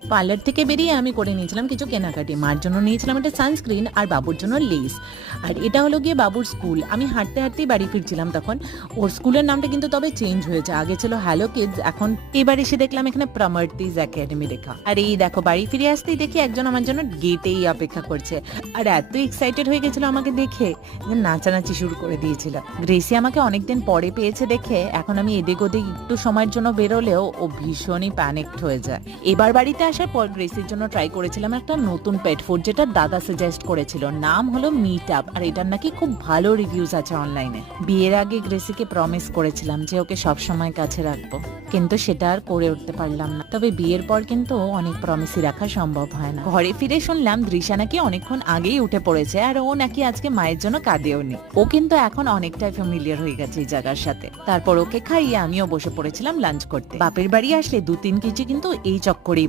Parlour থেকে বেরিয়ে আমি করে নিয়েছিলাম কিছু কেনাকাটি। মার জন্য নিয়েছিলাম একটা সানস্ক্রিন আর বাবুর জন্য লেস। আর এটা হলো গিয়ে বাবুর স্কুল। আমি হাঁটতে হাঁটতেই বাড়ি ফিরছিলাম তখন। ওর স্কুলের নামটা কিন্তু তবে চেঞ্জ হয়েছে, আগে ছিল হ্যালো কিডস, এখন এবার এসে দেখলাম এখানে প্রমার্তিজ একাডেমি লেখা। আর এই দেখো বাড়ি ফিরে আসতেই দেখি একজন আমার জন্য গেটেই অপেক্ষা করছে। আর এত এক্সাইটেড হয়ে গেছিল আমাকে দেখে যে নাচানাচি শুরু করে দিয়েছিল। গ্রেসি আমাকে অনেকদিন পরে পেয়েছে দেখে এখন আমি এদিক ওদিক একটু সময়ের জন্য বেরোলেও ও ভীষণই প্যানিকড হয়ে যায়। এবার বাড়িতে আসার পর গ্রেসির জন্য ট্রাই করেছিলাম একটা নতুন পেট ফুড, যেটা দাদা সাজেস্ট করেছিল। নাম হলো মিট আপ, আর এটার নাকি খুব ভালো রিভিউজ আছে অনলাইনে। বিয়ের আগে গ্রেসিকে প্রমিস করেছিলাম যে ওকে সবসময় কাছে রাখবো, কিন্তু সেটা আর করে উঠতে পারলাম না। তবে বিয়ের পর কিন্তু অনেক প্রমিসই রাখা সম্ভব হয় না। ঘরে ফিরে শুনলাম দৃশা নাকি অনেকক্ষণ আগেই উঠে পড়েছে, আর ও নাকি আজকে মায়ের জন্য কাঁদেও নি। ও কিন্তু এখন অনেকটাই ফ্যামিলিয়ার হয়ে গেছে এই জায়গার সাথে। তারপর ওকে খাইয়ে আমিও বসে পড়েছিলাম লাঞ্চ করতে। বাপের বাড়ি আসলে 2-3 কেজি কিন্তু এই চক্করেই